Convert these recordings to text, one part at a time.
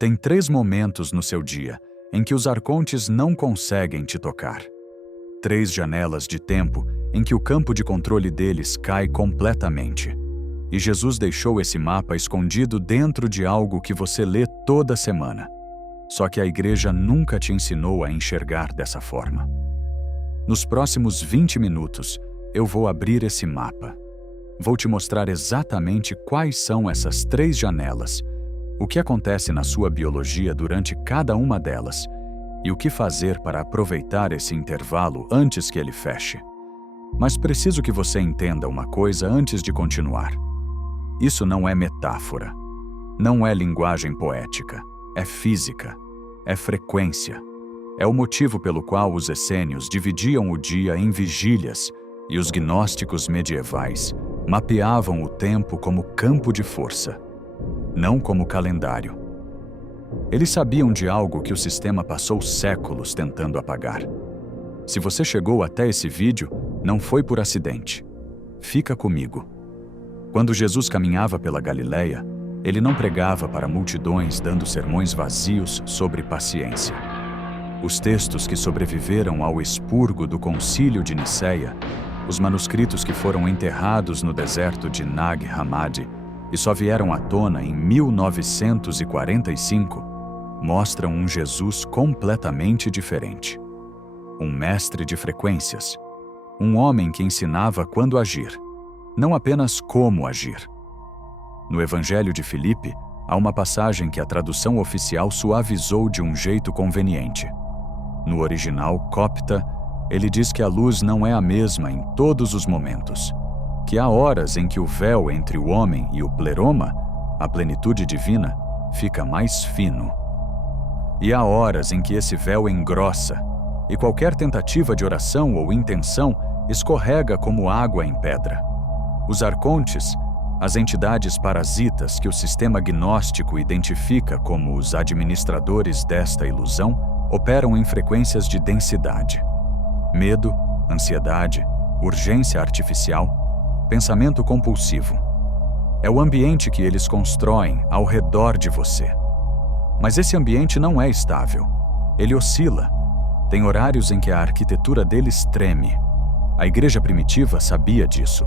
Tem 3 momentos no seu dia em que os arcontes não conseguem te tocar. 3 janelas de tempo em que o campo de controle deles cai completamente. E Jesus deixou esse mapa escondido dentro de algo que você lê toda semana. Só que a igreja nunca te ensinou a enxergar dessa forma. Nos próximos 20 minutos, eu vou abrir esse mapa. Vou te mostrar exatamente quais são essas 3 janelas, o que acontece na sua biologia durante cada uma delas e o que fazer para aproveitar esse intervalo antes que ele feche. Mas preciso que você entenda uma coisa antes de continuar. Isso não é metáfora, não é linguagem poética, é física, é frequência. É o motivo pelo qual os essênios dividiam o dia em vigílias e os gnósticos medievais mapeavam o tempo como campo de força, não como calendário. Eles sabiam de algo que o sistema passou séculos tentando apagar. Se você chegou até esse vídeo, não foi por acidente. Fica comigo. Quando Jesus caminhava pela Galileia, ele não pregava para multidões dando sermões vazios sobre paciência. Os textos que sobreviveram ao expurgo do Concílio de Nicéia, os manuscritos que foram enterrados no deserto de Nag Hammadi e só vieram à tona em 1945, mostram um Jesus completamente diferente. Um mestre de frequências. Um homem que ensinava quando agir, não apenas como agir. No Evangelho de Filipe, há uma passagem que a tradução oficial suavizou de um jeito conveniente. No original copta, ele diz que a luz não é a mesma em todos os momentos, que há horas em que o véu entre o homem e o pleroma, a plenitude divina, fica mais fino. E há horas em que esse véu engrossa, e qualquer tentativa de oração ou intenção escorrega como água em pedra. Os arcontes, as entidades parasitas que o sistema gnóstico identifica como os administradores desta ilusão, operam em frequências de densidade. Medo, ansiedade, urgência artificial, pensamento compulsivo. É o ambiente que eles constroem ao redor de você. Mas esse ambiente não é estável. Ele oscila. Tem horários em que a arquitetura deles treme. A igreja primitiva sabia disso.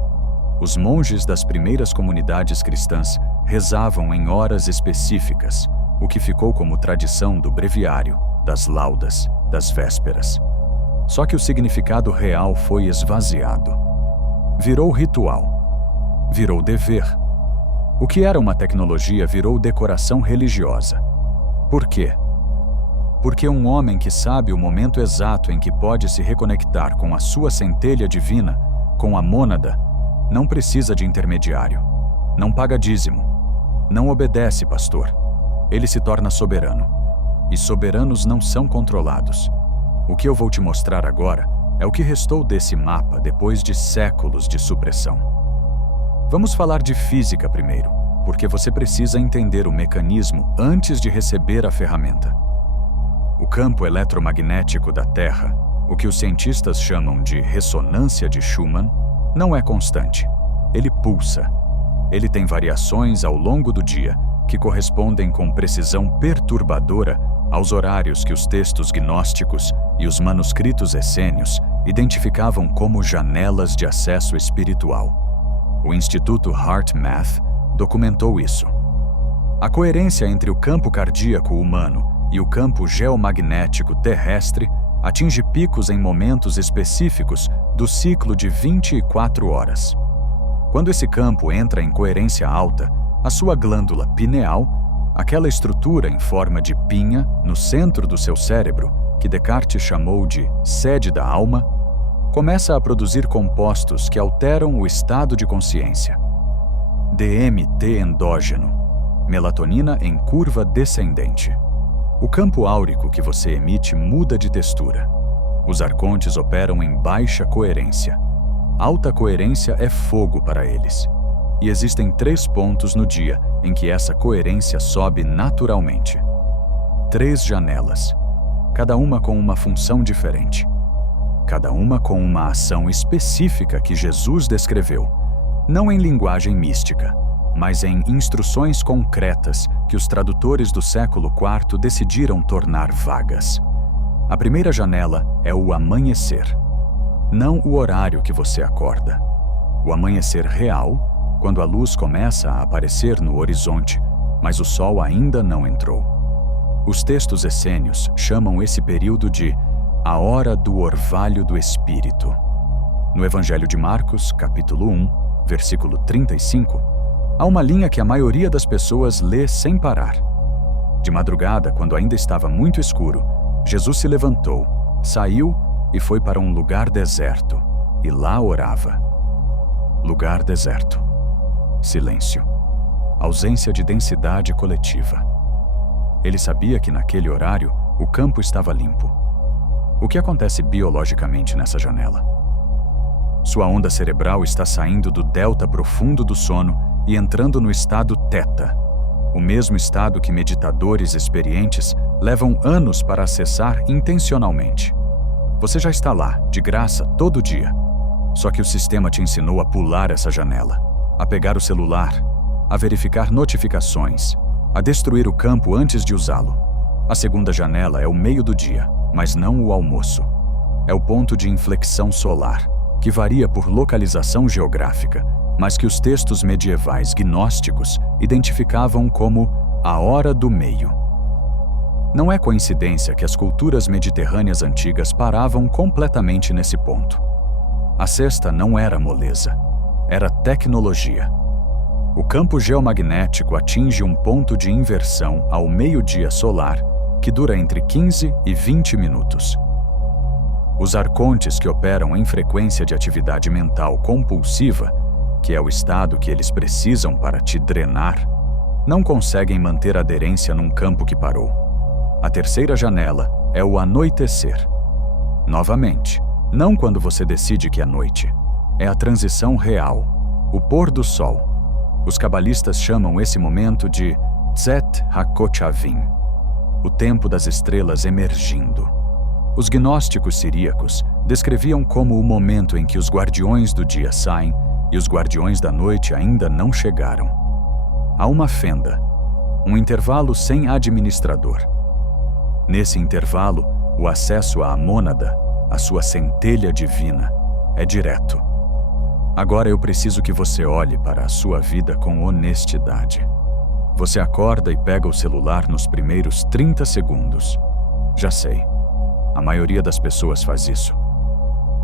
Os monges das primeiras comunidades cristãs rezavam em horas específicas, o que ficou como tradição do breviário, das laudas, das vésperas. Só que o significado real foi esvaziado. Virou ritual. Virou dever. O que era uma tecnologia virou decoração religiosa. Por quê? Porque um homem que sabe o momento exato em que pode se reconectar com a sua centelha divina, com a mônada, não precisa de intermediário, não paga dízimo, não obedece pastor. Ele se torna soberano. E soberanos não são controlados. O que eu vou te mostrar agora é o que restou desse mapa depois de séculos de supressão. Vamos falar de física primeiro, porque você precisa entender o mecanismo antes de receber a ferramenta. O campo eletromagnético da Terra, o que os cientistas chamam de ressonância de Schumann, não é constante. Ele pulsa. Ele tem variações ao longo do dia que correspondem com precisão perturbadora aos horários que os textos gnósticos e os manuscritos essênios identificavam como janelas de acesso espiritual. O Instituto HeartMath documentou isso. A coerência entre o campo cardíaco humano e o campo geomagnético terrestre atinge picos em momentos específicos do ciclo de 24 horas. Quando esse campo entra em coerência alta, a sua glândula pineal, aquela estrutura em forma de pinha no centro do seu cérebro, que Descartes chamou de sede da alma, começa a produzir compostos que alteram o estado de consciência. DMT endógeno, melatonina em curva descendente. O campo áurico que você emite muda de textura. Os arcontes operam em baixa coerência. Alta coerência é fogo para eles. E existem 3 pontos no dia em que essa coerência sobe naturalmente. 3 janelas, cada uma com uma função diferente. Cada uma com uma ação específica que Jesus descreveu, não em linguagem mística, mas em instruções concretas que os tradutores do século IV decidiram tornar vagas. A primeira janela é o amanhecer, não o horário que você acorda. O amanhecer real, quando a luz começa a aparecer no horizonte, mas o sol ainda não entrou. Os textos essênios chamam esse período de a hora do orvalho do Espírito. No Evangelho de Marcos, capítulo 1, versículo 35, há uma linha que a maioria das pessoas lê sem parar. De madrugada, quando ainda estava muito escuro, Jesus se levantou, saiu e foi para um lugar deserto, e lá orava. Lugar deserto. Silêncio. Ausência de densidade coletiva. Ele sabia que naquele horário o campo estava limpo. O que acontece biologicamente nessa janela? Sua onda cerebral está saindo do delta profundo do sono e entrando no estado teta, o mesmo estado que meditadores experientes levam anos para acessar intencionalmente. Você já está lá, de graça, todo dia. Só que o sistema te ensinou a pular essa janela, a pegar o celular, a verificar notificações, a destruir o campo antes de usá-lo. A segunda janela é o meio do dia, mas não o almoço. É o ponto de inflexão solar, que varia por localização geográfica, mas que os textos medievais gnósticos identificavam como a hora do meio. Não é coincidência que as culturas mediterrâneas antigas paravam completamente nesse ponto. A sexta não era moleza, era tecnologia. O campo geomagnético atinge um ponto de inversão ao meio-dia solar que dura entre 15 e 20 minutos. Os arcontes que operam em frequência de atividade mental compulsiva, que é o estado que eles precisam para te drenar, não conseguem manter aderência num campo que parou. A terceira janela é o anoitecer. Novamente, não quando você decide que é noite. É a transição real, o pôr do sol. Os cabalistas chamam esse momento de Tzet HaKochavim, o tempo das estrelas emergindo. Os gnósticos siríacos descreviam como o momento em que os guardiões do dia saem e os guardiões da noite ainda não chegaram. Há uma fenda, um intervalo sem administrador. Nesse intervalo, o acesso à mônada, a sua centelha divina, é direto. Agora eu preciso que você olhe para a sua vida com honestidade. Você acorda e pega o celular nos primeiros 30 segundos. Já sei, a maioria das pessoas faz isso.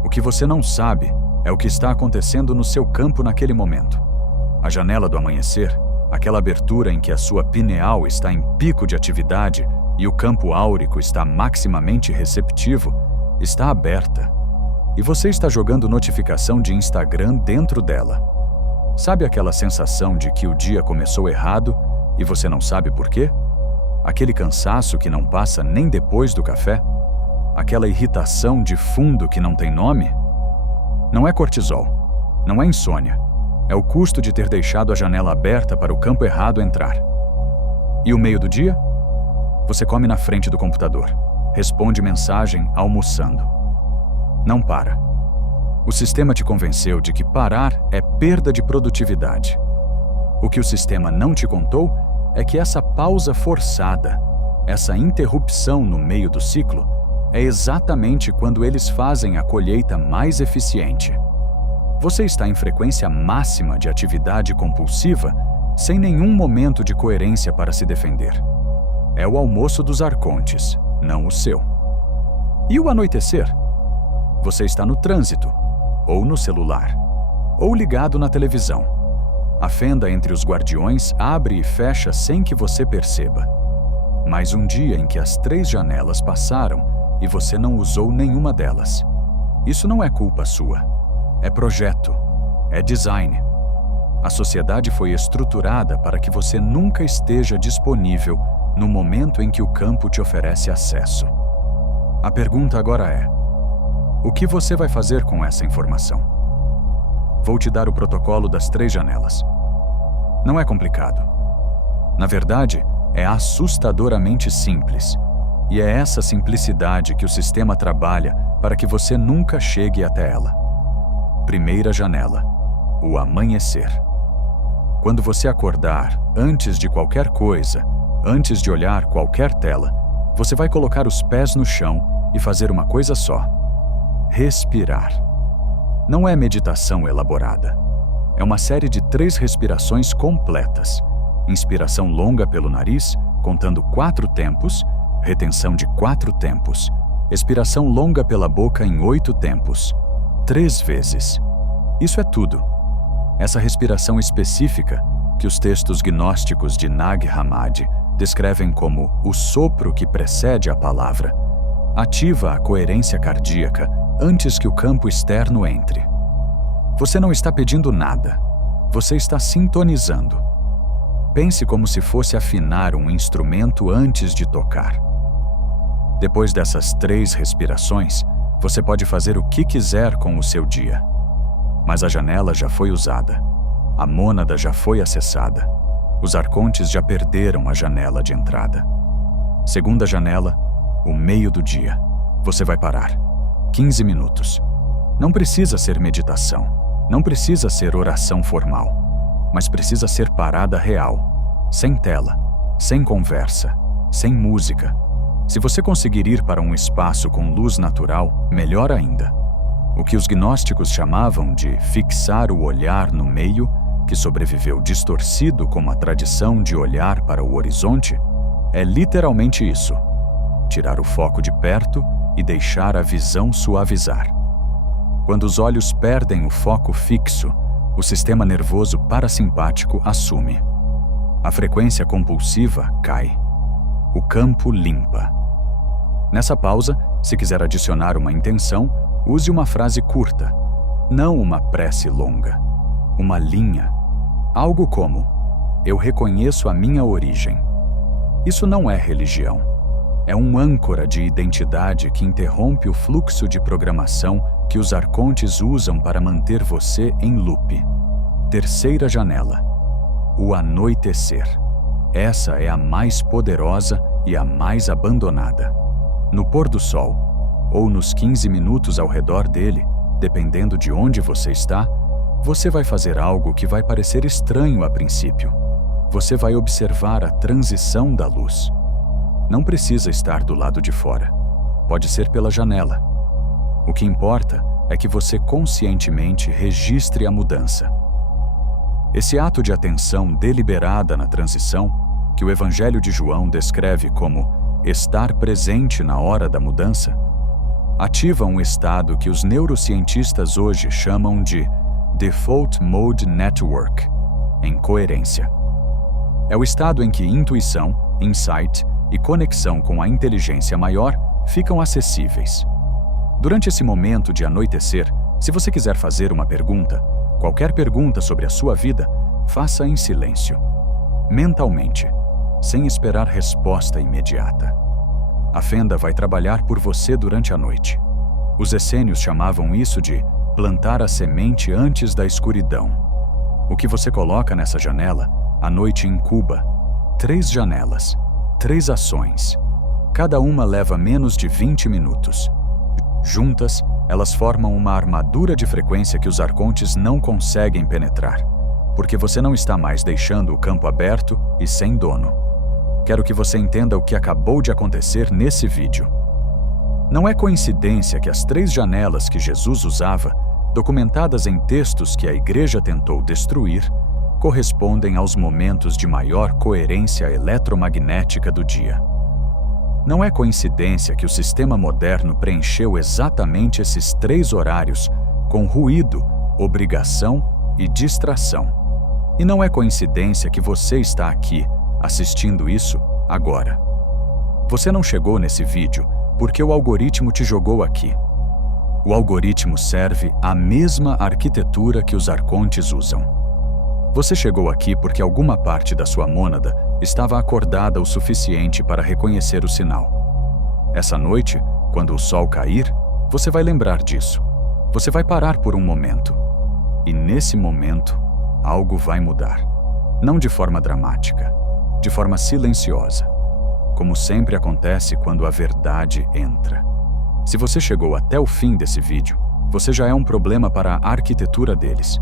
O que você não sabe é o que está acontecendo no seu campo naquele momento. A janela do amanhecer, aquela abertura em que a sua pineal está em pico de atividade e o campo áurico está maximamente receptivo, está aberta. E você está jogando notificação de Instagram dentro dela. Sabe aquela sensação de que o dia começou errado e você não sabe por quê? Aquele cansaço que não passa nem depois do café? Aquela irritação de fundo que não tem nome? Não é cortisol, não é insônia. É o custo de ter deixado a janela aberta para o campo errado entrar. E o meio do dia? Você come na frente do computador, responde mensagem almoçando. Não para. O sistema te convenceu de que parar é perda de produtividade. O que o sistema não te contou é que essa pausa forçada, essa interrupção no meio do ciclo, é exatamente quando eles fazem a colheita mais eficiente. Você está em frequência máxima de atividade compulsiva, sem nenhum momento de coerência para se defender. É o almoço dos arcontes, não o seu. E o anoitecer? Você está no trânsito, ou no celular, ou ligado na televisão. A fenda entre os guardiões abre e fecha sem que você perceba. Mas um dia em que as 3 janelas passaram e você não usou nenhuma delas. Isso não é culpa sua. É projeto. É design. A sociedade foi estruturada para que você nunca esteja disponível no momento em que o campo te oferece acesso. A pergunta agora é: o que você vai fazer com essa informação? Vou te dar o protocolo das 3 janelas. Não é complicado. Na verdade, é assustadoramente simples. E é essa simplicidade que o sistema trabalha para que você nunca chegue até ela. Primeira janela: o amanhecer. Quando você acordar, antes de qualquer coisa, antes de olhar qualquer tela, você vai colocar os pés no chão e fazer uma coisa só: respirar. Não é meditação elaborada. É uma série de 3 respirações completas. Inspiração longa pelo nariz, contando 4 tempos, retenção de 4 tempos. Expiração longa pela boca em 8 tempos, 3 vezes. Isso é tudo. Essa respiração específica, que os textos gnósticos de Nag Hammadi descrevem como o sopro que precede a palavra, ativa a coerência cardíaca antes que o campo externo entre. Você não está pedindo nada, você está sintonizando. Pense como se fosse afinar um instrumento antes de tocar. Depois dessas 3 respirações, você pode fazer o que quiser com o seu dia. Mas a janela já foi usada, a mônada já foi acessada, os arcontes já perderam a janela de entrada. Segunda janela, o meio do dia. Você vai parar. 15 minutos. Não precisa ser meditação, não precisa ser oração formal, mas precisa ser parada real, sem tela, sem conversa, sem música. Se você conseguir ir para um espaço com luz natural, melhor ainda. O que os gnósticos chamavam de fixar o olhar no meio, que sobreviveu distorcido como a tradição de olhar para o horizonte, é literalmente isso: tirar o foco de perto e deixar a visão suavizar. Quando os olhos perdem o foco fixo, o sistema nervoso parasimpático assume. A frequência compulsiva cai. O campo limpa. Nessa pausa, se quiser adicionar uma intenção, use uma frase curta, não uma prece longa. Uma linha. Algo como: eu reconheço a minha origem. Isso não é religião. É um âncora de identidade que interrompe o fluxo de programação que os arcontes usam para manter você em loop. Terceira janela. O anoitecer. Essa é a mais poderosa e a mais abandonada. No pôr do sol, ou nos 15 minutos ao redor dele, dependendo de onde você está, você vai fazer algo que vai parecer estranho a princípio. Você vai observar a transição da luz. Não precisa estar do lado de fora. Pode ser pela janela. O que importa é que você conscientemente registre a mudança. Esse ato de atenção deliberada na transição, que o Evangelho de João descreve como estar presente na hora da mudança, ativa um estado que os neurocientistas hoje chamam de Default Mode Network, em coerência. É o estado em que intuição, insight e conexão com a inteligência maior ficam acessíveis. Durante esse momento de anoitecer, se você quiser fazer uma pergunta, qualquer pergunta sobre a sua vida, faça em silêncio, mentalmente, sem esperar resposta imediata. A fenda vai trabalhar por você durante a noite. Os essênios chamavam isso de plantar a semente antes da escuridão. O que você coloca nessa janela, a noite incuba. 3 janelas, 3 ações. Cada uma leva menos de 20 minutos. Juntas, elas formam uma armadura de frequência que os arcontes não conseguem penetrar, porque você não está mais deixando o campo aberto e sem dono. Quero que você entenda o que acabou de acontecer nesse vídeo. Não é coincidência que as 3 janelas que Jesus usava, documentadas em textos que a Igreja tentou destruir, correspondem aos momentos de maior coerência eletromagnética do dia. Não é coincidência que o sistema moderno preencheu exatamente esses 3 horários com ruído, obrigação e distração. E não é coincidência que você está aqui, assistindo isso agora. Você não chegou nesse vídeo porque o algoritmo te jogou aqui. O algoritmo serve à mesma arquitetura que os arcontes usam. Você chegou aqui porque alguma parte da sua mônada estava acordada o suficiente para reconhecer o sinal. Essa noite, quando o sol cair, você vai lembrar disso. Você vai parar por um momento. E nesse momento, algo vai mudar. Não de forma dramática, de forma silenciosa, como sempre acontece quando a verdade entra. Se você chegou até o fim desse vídeo, você já é um problema para a arquitetura deles.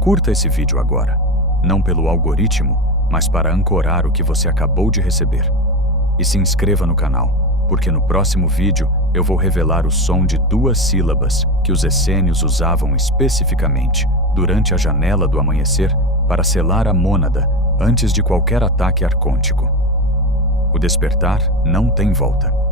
Curta esse vídeo agora. não pelo algoritmo, mas para ancorar o que você acabou de receber. E se inscreva no canal, porque no próximo vídeo eu vou revelar o som de 2 sílabas que os essênios usavam especificamente durante a janela do amanhecer para selar a mônada antes de qualquer ataque arcôntico. O despertar não tem volta.